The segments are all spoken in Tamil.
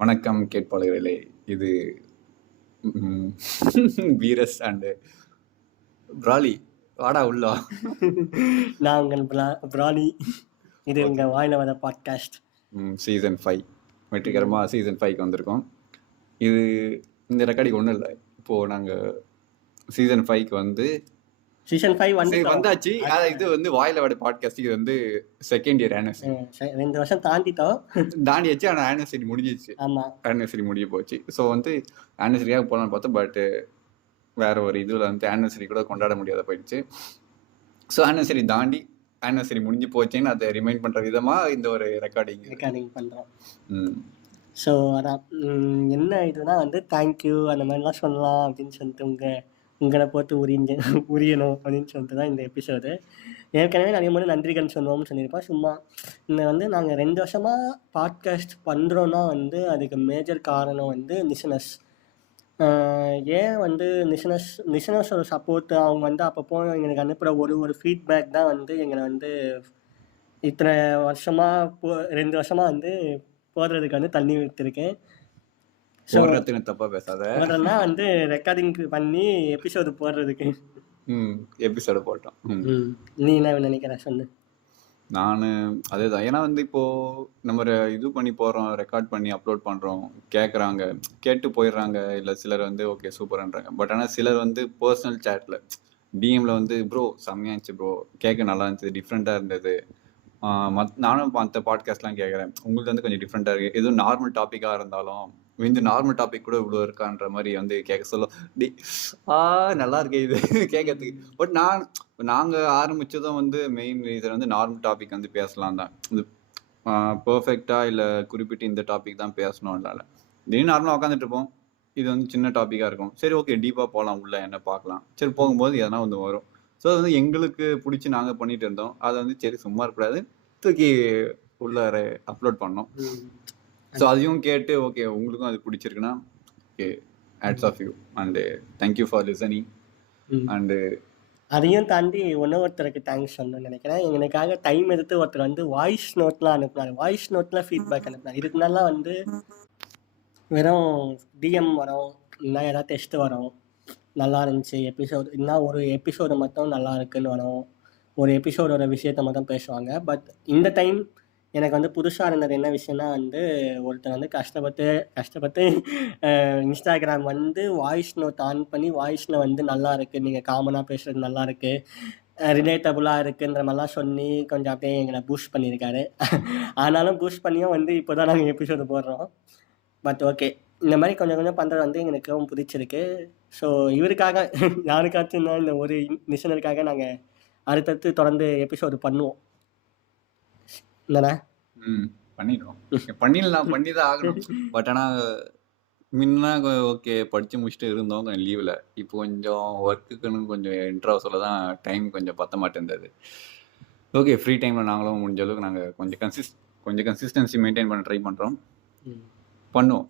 வணக்கம் கேட்பாளர்களே, இது வீரஸ் அண்டு பிராலி. வாடா உள்ளா. நான் உங்கள் பிராணி. இது உங்க வாயில வர பாட்காஸ்ட் சீசன் 5 வெற்றிகரமாக சீசன் 5க்கு வந்திருக்கோம். இது இந்த ரெக்கார்டிங் ஒன்றும் இல்லை. இப்போது நாங்கள் சீசன் 5க்கு வந்து சீசன் 5 வந்தாச்சு. இது வந்து வாயில வட பாட்காஸ்ட் இது வந்து செகண்ட் இயர் ஆனிவர்சரி. 2 வருஷம் தாண்டியாச்சு. ஆனால் ஆனிவர்சரி முடிஞ்சிச்சு. ஆமாம், ஆனிவர்சரி முடிய போச்சு. ஸோ வந்து ஆனிவர்சரியாக போகலான்னு பார்த்தோம். பட் வேற ஒரு இதில் வந்து ஆனிவர்சரி கூட கொண்டாட முடியாத போயிடுச்சு. ஸோ ஆனிவர்சரி தாண்டி ஆனிவர்சரி முடிஞ்சு போச்சுன்னு அதை ரிமைண்ட் பண்ணுற விதமாக இந்த ஒரு ரெக்கார்டிங் பண்ணுறோம். ஸோ அதான் என்ன இதுனா வந்து தேங்க்யூ அந்த மாதிரிலாம் சொல்லலாம் அப்படின்னு சொல்லிட்டு உங்களை போட்டு உரியணும் அப்படின்னு சொல்லிட்டு தான் இந்த எபிசோடு. ஏற்கனவே நிறைய முறை நன்றிகள் சொல்லுவோம்னு சொல்லியிருப்போம். சும்மா இந்த வந்து நாங்கள் 2 வருஷமாக பாட்காஸ்ட் பண்ணுறோன்னா வந்து அதுக்கு மேஜர் காரணம் வந்து லிசனர்ஸ். ஏன் வந்து லிசனர்ஸோட சப்போர்ட், அவங்க வந்து அப்பப்போ எங்களுக்கு அனுப்புகிற ஒரு ஃபீட்பேக் தான் வந்து எங்களை வந்து இத்தனை வருஷமாக 2 வருஷமாக வந்து போடுறதுக்கு வந்து தண்ணி விட்டுருக்கேன். ஸோ தப்பா பேசாத. போடுறதுனா வந்து ரெக்கார்டிங் பண்ணி எபிசோடு போடுறதுக்கு எபிசோடு போட்டோம். நீ என்ன நினைக்கிற சொல்லு. நான் அதே தான். ஏன்னா வந்து இப்போது நம்ம இது பண்ணி போடுறோம், ரெக்கார்ட் பண்ணி அப்லோட் பண்ணுறோம், கேட்குறாங்க, கேட்டு போயிடுறாங்க. இல்லை சிலர் வந்து ஓகே சூப்பரான்றாங்க. பட் ஆனால் சிலர் வந்து பர்சனல் சேட்டில் டிஎம்மில் வந்து ப்ரோ செம்மையாக இருந்துச்சு ப்ரோ, கேட்க நல்லா இருந்துச்சு, டிஃப்ரெண்ட்டாக இருந்தது. நானும் மற்ற பாட்காஸ்ட்லாம் கேட்குறேன், உங்களுக்கு வந்து கொஞ்சம் டிஃப்ரெண்ட்டாக இருக்குது. எதுவும் நார்மல் டாப்பிக்காக இருந்தாலும் இந்த நார்மல் டாபிக் கூட இவ்வளோ இருக்கான்ற மாதிரி வந்து கேட்க சொல்ல நல்லா இருக்கே இது கேட்கறதுக்கு. பட் நாங்கள் ஆரம்பித்ததும் வந்து மெயின் ரீசன் வந்து நார்மல் டாபிக் வந்து பேசலாம் தான். இது பர்ஃபெக்டாக இல்லை குறிப்பிட்டு இந்த டாபிக் தான் பேசணும்னால திடீர்னு நார்மலாக உட்காந்துட்டு இருப்போம். இது வந்து சின்ன டாப்பிக்காக இருக்கும். சரி ஓகே டீப்பாக போகலாம், உள்ள என்ன பார்க்கலாம். சரி போகும்போது எதனா வந்து வரும். ஸோ அது வந்து எங்களுக்கு பிடிச்சி நாங்கள் பண்ணிட்டு இருந்தோம். அதை வந்து சரி சும்மா இருக்கக்கூடாது, தூக்கி உள்ளார அப்லோட் பண்ணோம். ஸோ அதையும் கேட்டு ஓகே உங்களுக்கும் அது பிடிச்சிருக்குன்னா okay hats off you and thank you for listening. And அதையும் தாண்டி ஒருத்தருக்கு தேங்க்ஸ் சொல்லணும்னு நினைக்கிறேன். எங்களுக்காக டைம் எடுத்து ஒருத்தர் வந்து வாய்ஸ் நோட்லாம் அனுப்புனாரு. வாய்ஸ் நோட்டில் ஃபீட்பேக் அனுப்புனாரு. இதுக்கு முன்னாடிலாம் வந்து வெறும் டிஎம் வரும், இல்லை ஏதாவது டெஸ்ட் வரும், நல்லா இருந்துச்சு எபிசோடு, இல்லைனா ஒரு எபிசோடு மட்டும் நல்லா இருக்குன்னு வரும், ஒரு எபிசோடோட விஷயத்த மட்டும் பேசுவாங்க. பட் இந்த டைம் எனக்கு வந்து புதுசாக இருந்தது என்ன விஷயம்னா வந்து ஒருத்தர் வந்து கஷ்டப்பட்டு இன்ஸ்டாகிராம் வந்து வாய்ஸ் நோட் ஆன் பண்ணி வாய்ஸில் வந்து நல்லா இருக்குது, நீங்கள் காமனாக பேசுகிறது நல்லா இருக்குது, ரிலேட்டபுளாக இருக்குன்ற மாதிரிலாம் சொல்லி கொஞ்சம் அப்படியே எங்களை பூஸ்ட் பண்ணியிருக்காரு. ஆனாலும் பூஸ்ட் பண்ணியும் வந்து இப்போ தான் நாங்கள் எபிசோடு போடுறோம். பட் ஓகே, இந்த மாதிரி கொஞ்சம் கொஞ்சம் பண்ணுறது வந்து எனக்கு ரொம்ப பிடிச்சிருக்கு. ஸோ இவருக்காக யாருக்காச்சும் தான் இந்த ஒரு லிசனருக்காக நாங்கள் அடுத்தடுத்து தொடர்ந்து எபிசோடு பண்ணுவோம். இல்லைண்ணா பண்ணிடுவோம். பண்ணிடலாம், பண்ணி தான் ஆகணும். பட் ஆனால் முன்னா ஓகே படித்து முடிச்சுட்டு இருந்தோம் கொஞ்சம் லீவில். இப்போ கொஞ்சம் ஒர்க்குக்குன்னு கொஞ்சம் இன்ட்ராவ் சொல்ல தான் டைம் கொஞ்சம் பற்ற மாட்டேன்றது. ஓகே ஃப்ரீ டைமில் நாங்களும் முடிஞ்ச அளவுக்கு நாங்கள் கொஞ்சம் கன்சிஸ்டன்சி மெயின்டைன் பண்ண ட்ரை பண்ணுறோம், பண்ணுவோம்.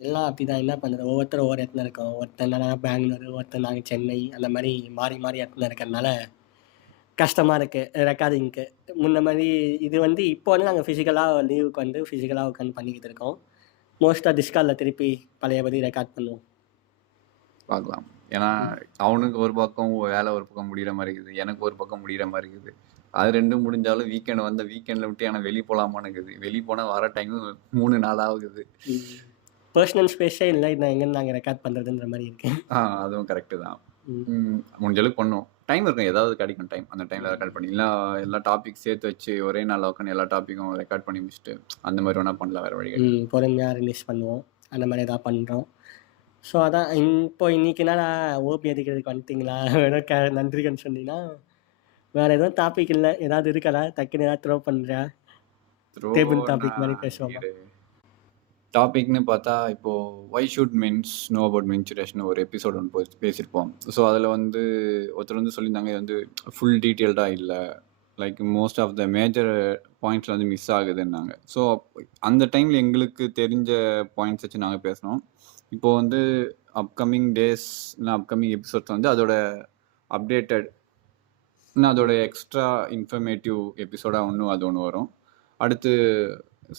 எல்லாம் அப்படி தான். என்ன பண்ணுறது, ஒவ்வொருத்தரும் ஒவ்வொரு இடத்துல இருக்கோம். ஒருத்தர் பெங்களூரு, ஒருத்தர் நாங்கள் சென்னை, அந்த மாதிரி மாறி மாறி இடத்துல இருக்கிறதுனால கஷ்டமாக இருக்குது ரெக்கார்டிங்க்கு. முன்ன மாதிரி இது வந்து இப்போ வந்து நாங்கள் ஃபிசிக்கலாக லீவுக்கு வந்து ஃபிசிக்கலாக உட்காந்து பண்ணிக்கிட்டு இருக்கோம். மோஸ்ட்டாக டிஸ்காலில் திருப்பி பழையபடி ரெக்கார்ட் பண்ணுவோம், பார்க்கலாம். ஏன்னா அவனுக்கு ஒரு பக்கம் வேலை ஒரு பக்கம் முடிகிற மாதிரி இருக்குது, எனக்கு ஒரு பக்கம் முடிகிற மாதிரி இருக்குது. அது ரெண்டும் முடிஞ்சாலும் வீக்கெண்டில் விட்டு ஆனால் வெளியே போகலாமான்னு இருக்குது. வெளியே போனால் வர டைமு 3 நாள் ஆகுது. பர்சனல் ஸ்பேஸே இல்லை எங்கன்னு நாங்கள் ரெக்கார்ட் பண்ணுறதுன்ற மாதிரி இருக்கு. அதுவும் கரெக்டு தான். முடிஞ்ச அளவுக்கு பண்ணுவோம். டைம் இருக்கும், ஏதாவது கிடைக்கும் டைம், அந்த டைமில் ரெக்கார்ட் பண்ணிக்கலாம். எல்லா டாபிக் சேர்த்து வச்சு ஒரே நாள் உட்காந்து எல்லா டாப்பிக்கும் ரெக்கார்ட் பண்ணி முடிச்சுட்டு அந்த மாதிரி வேணால் பண்ணலாம், வேறு வழி. பொறுமையாக ரிலீஸ் பண்ணுவோம், அந்த மாதிரி எதாவது பண்ணுறோம். ஸோ அதான் இப்போ இன்றைக்கி என்னடா ஓபி அடிக்கிறதுக்கு வந்துட்டிங்களா, வேணும் நன்றிகள்னு சொன்னீங்கன்னா வேறு எதுவும் டாபிக் இல்லை, ஏதாவது இருக்கா டக்குன்னு ஏதாவது த்ரோ பண்ணுறியா? டேபிள் டாபிக் மாதிரி பேசுவோம். டாபிக்னு பார்த்தா இப்போது why should men's know about mensuration ஒரு எபிசோட் ஒன்று பேசியிருப்போம். ஸோ அதில் வந்து ஒருத்தர் வந்து சொல்லியிருந்தாங்க, இது வந்து ஃபுல் டீட்டெயில்டாக இல்லை, like most of the major பாயிண்ட்ஸில் வந்து மிஸ் ஆகுதுன்னாங்க. ஸோ அந்த டைமில் எங்களுக்கு தெரிஞ்ச பாயிண்ட்ஸ் வச்சு நாங்கள் பேசினோம். இப்போது வந்து அப்கமிங் டேஸ் இல்லை அப்கமிங் எபிசோட்ஸ் வந்து அதோட அப்டேட்டட் இன்னும் அதோட எக்ஸ்ட்ரா இன்ஃபர்மேட்டிவ் எபிசோடாக அது ஒன்று வரும். அடுத்து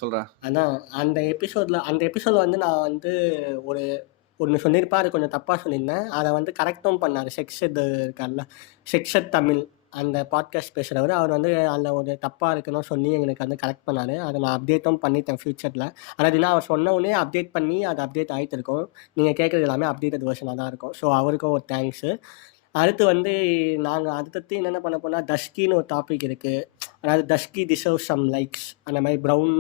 சொல்றா. அதான் அந்த எபிசோட்ல வந்து நான் வந்து ஒரு ஒண்ணு சொல்லியிருப்பேன். அது கொஞ்சம் தப்பா சொல்லியிருந்தேன். அத வந்து கரெக்ட்டும் பண்ணாரு. செக்ஷத் இருக்கார்ல, செக்ஷத் தமிழ் அந்த பாட்காஸ்ட் பேசுறவரு. அவர் வந்து அதுல ஒரு தப்பா இருக்குன்னு சொல்லி எங்களுக்கு வந்து கரெக்ட் பண்ணாரு. அத நான் அப்டேட்டும் பண்ணிட்டேன் ஃபியூச்சர்ல. ஆனா எதுனா அவர் சொன்ன உடனே அப்டேட் பண்ணி அது அப்டேட் ஆயிட்டு இருக்கும். நீங்க கேட்கறது எல்லாமே அப்டேட்டட் வெர்ஷனா தான் இருக்கும். ஸோ அவருக்கும் ஒரு தேங்க்ஸு. அடுத்து வந்து நாங்க அடுத்தடுத்து என்னென்ன பண்ண போறோம்னா, டஸ்கின்னு ஒரு டாபிக் இருக்கு. அதாவது டஸ்கி டிசர்வ்ஸ் சம் லைக்ஸ். அந்த மாரி ப்ரவுன்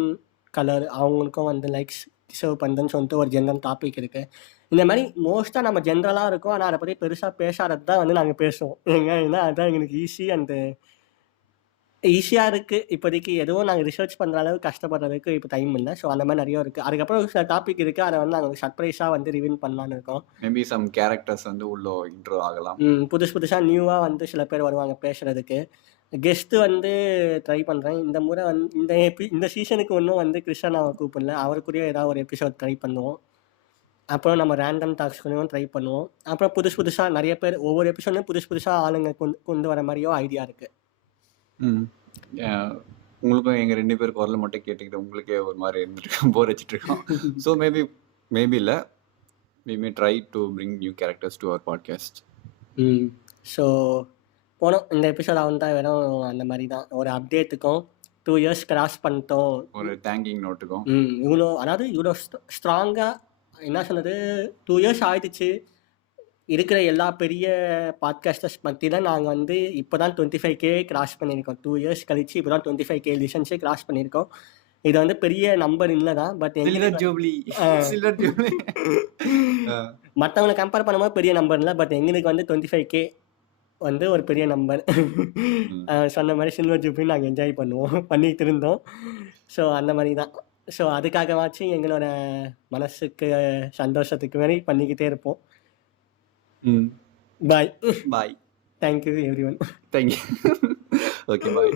கலர் அவங்களுக்கும் வந்து லைக்ஸ் டிசர்வ் பண்ணுதுன்னு சொல்லிட்டு ஒரு ஜென்ரல் டாபிக் இருக்கு. இந்த மாரி மோஸ்ட்டா நம்ம ஜென்ரலா இருக்கோம். ஆனா அத பத்தி பெருசா பேசாதது தான் வந்து நாங்க பேசுவோம். ஏன்னா அதான் எங்களுக்கு ஈஸியா இருக்கு. இப்போதைக்கு எதுவும் நாங்க ரிசர்ச் பண்ற அளவுக்கு கஷ்டப்படுறதுக்கு இப்ப டைம் இல்ல. ஸோ அந்த மாரி நெறைய இருக்கு. அதுக்கப்புறம் ஒரு சில டாபிக் இருக்கு. அத வந்து நாங்க சர்ப்ரைஸா வந்து ரிவீல் பண்ணலான்னு இருக்கோம். மேபி சம் கேரக்டர்ஸ் வந்து உள்ள இன்ட்ரோ ஆகலாம். புதுசா நியூவா வந்து சில பேர் வருவாங்க பேசுறதுக்கு. கெஸ்ட் வந்து ட்ரை பண்றேன். இந்த முறை இந்த சீசனுக்கு இன்னும் வந்து கிருஷ்ணாவ கூப்பிடல. அவருக்குரிய ஏதாவது ஒரு எபிசோட் ட்ரை பண்ணுவோம். அப்புறம் நம்ம ரேண்டம் டாக்ஸ்களையும் ட்ரை பண்ணுவோம். அப்புறம் புதுசா நெறைய பேர் ஒவ்வொரு எபிசோட்லயும் புதுசா ஆளுங்க கொண்டு வர மாரியும் ஐடியா இருக்கு. ம். உங்களுக்கும் எங்க 2 பேர் குரல மட்டும் கேட்டுக்கிட்டு உங்களுக்கே ஒரு மாரி இருந்துட்டு போர் அடிச்சிட்டு இருக்கோம். ஸோ மேபி இல்ல. We may try to bring new characters to our podcast. So போனோம். இந்த எபிசோட் அவ்வளோதான். வெறும் அந்த மாரி தான். ஒரு அப்டேட்டுக்கும் 2 இயர்ஸ் கிராஸ் பண்ணிட்டோம். ஒரு தேங்கிங் நோட்டுக்கும். இவ்வளோ ஸ்ட்ராங்கா என்ன சொல்றது, 2 இயர்ஸ் ஆயிடுச்சு. இருக்கிற எல்லா பெரிய பாட்காஸ்டர்ஸ் மத்தியில நாங்க வந்து இப்போ தான் 25K கிராஸ் பண்ணியிருக்கோம். 2 இயர்ஸ் கழிச்சு இப்போ தான் 25K லிசன்ஸே கிராஸ் பண்ணியிருக்கோம். இது வந்து பெரிய நம்பர் இல்ல தான். But silver jubilee. Silver jubilee. மற்றவங்களை கம்பேர் பண்ணும்போது பெரிய நம்பர் இல்லை. பட் எங்களுக்கு வந்து 25K வந்து ஒரு பெரிய நம்பர். சொன்ன மாதிரி சில்வர் ஜூப்ளி நாங்கள் என்ஜாய் பண்ணிட்டு இருந்தோம். ஸோ அந்த மாதிரி தான். ஸோ அதுக்காகவாச்சும் எங்களோட மனசுக்கு சந்தோஷத்துக்கு மாதிரி பண்ணிக்கிட்டே இருப்போம். பாய். Bye. Thank you everyone. Thank you. Okay, bye.